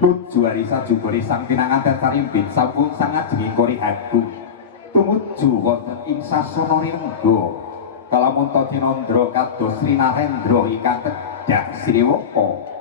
Nuju arisa jugori sang pinanganten sarimbit sampun sangat jenging kori agung tumuju wonten ing sasana rinengga kalamun Tadinandra kados Sri Narendra ingkang tedhak Sriwaka.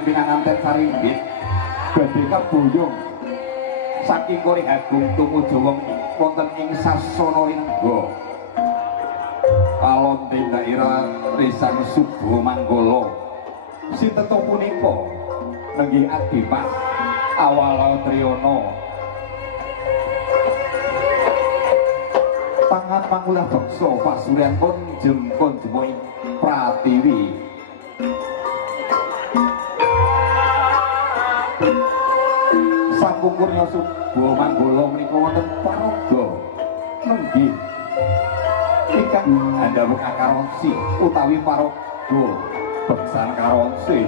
Pinanganten sarimbit badhe kabuyung saking kori agung tumuju wonten ing sasana rinengga alonten daerah Risang Suba Manggala sinten punika nenggih Adimas Awala Triyana pangan mangulah beksa pasuryan pun jempun jemoing Pratiwi Sampurnya Suba Manggala menika wonten paraga nenggih ingkang andhawuh Karonsi utawi paraga beksan Karonsi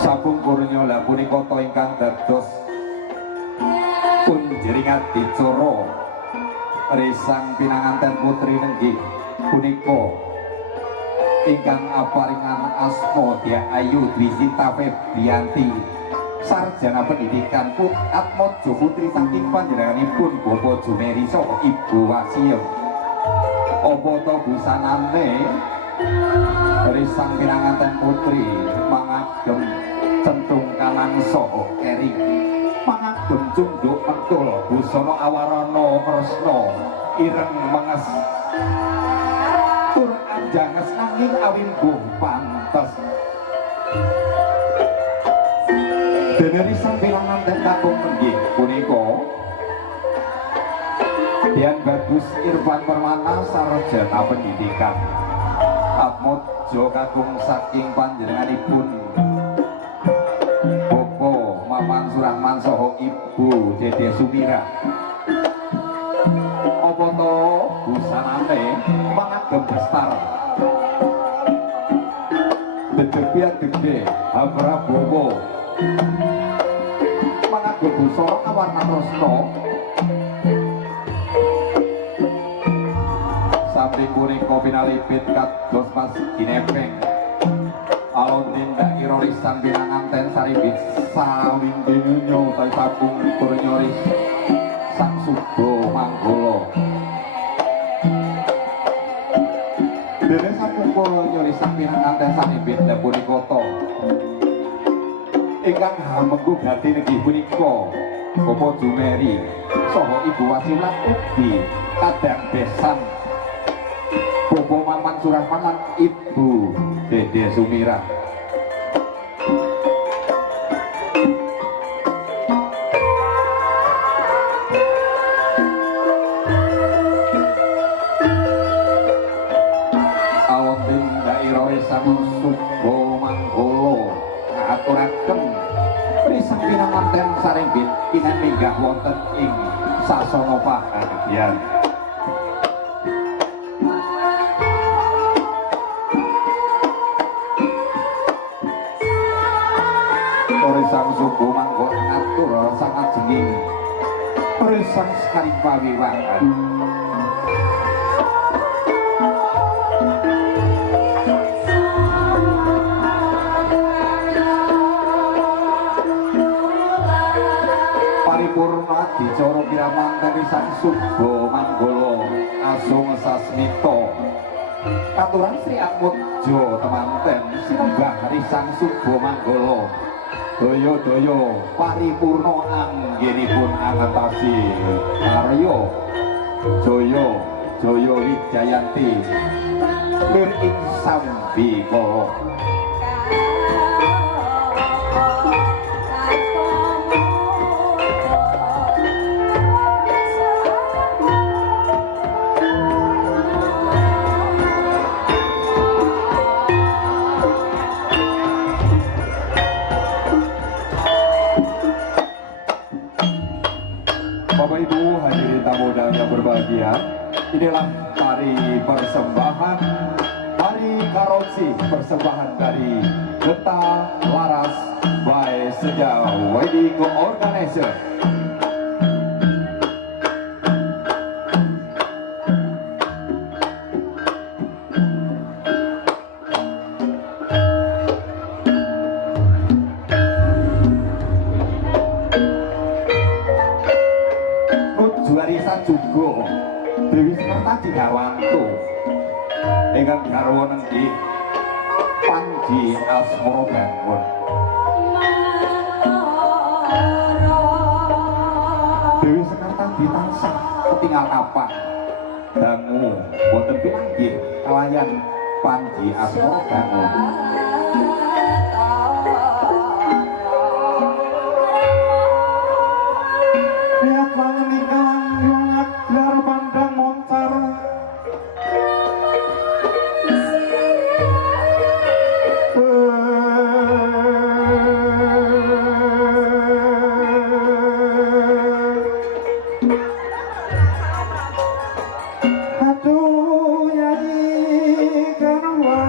sampurnya la punika ta ingkang dados punjering adicara Risang pinanganten putri nenggih punika ingkang aparingan asma Dia Ayu Dwi Sinta Febrianti sarjana pendidikan Atmojo putri saking panjenenganipun Bapak Jumeri saha Ibu Wasiyem apa ta busanane Risang pinanganten putri mangagem centung kanang saha keri mangagem cunduk pentul busana awarana kresna ireng menges tur anjanges nanging awimbuh pantes dene Risang pinanganten kakung nenggih punika Dian Bagus Irfan Permana sarjana pendidikan Atmojo kakung saking panjenenganipun Bapak Maman Surahman saha Ibu Dede Sumira apa to busanane mangagem bestar Dedebian gede Habrabowo mangagem busana awarna tresna samping punika pinalipit kados Mas Ginepeng alon tindak ira Risang pinanganten sarimbit sawingginya utawi sabung purnyoris Sang Suba Manggala dene sabung purnyoris Sang pinanganten sarimbit punika ta ingkang hamengku gati nenggih punika Bapak Jumeri saha Ibu Wasilah ugi kadang besan Bapak Maman Surahman lan Ibu Dede Sumira alonten daerah Risang Suba Manggala ngaturaken Risang pinanganten sarimbit kinen minggah wonten ing sasana pahargyan Risang Suba Manggala ngatur sangat jenging Risang sekali pawiwahan paripurna dicara piramanten Risang Suba Manggala asung sasmita katuran Sri Atmojo temanten sinembah Risang Suba Manggala daya-daya paripurna anggenipun angatasi karya Joyo Joyo Wijayanti lir ing Sambika Bapak Ibu hadirin tamu undangan yang berbahagia, inilah tari persembahan, tari karosi persembahan dari Geta Laras by Seja Wedding Organizer. Juga Dewi Semerta Digawantu ingkang garwa nenggih Panji Asmara Bangun. Dewi Semerta ditansah ketinggal kapan dangu boten pinanggih kalayan Panji Asmara Bangun. Lihat langen ingkang langat gelar pandang moncar aduh yai garwa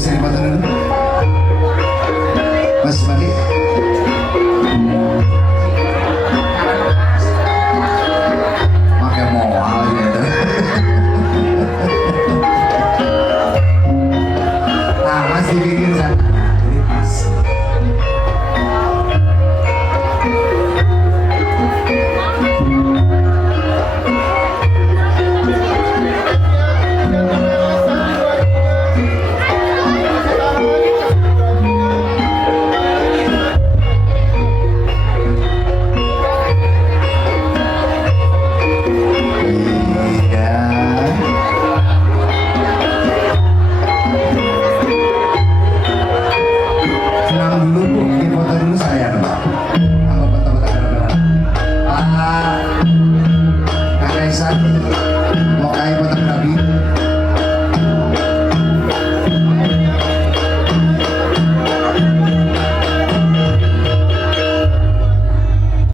bisa dibantu dulu Mas balik pakai moal gitu nah masih bikin sana jadi pas Pak Kaisar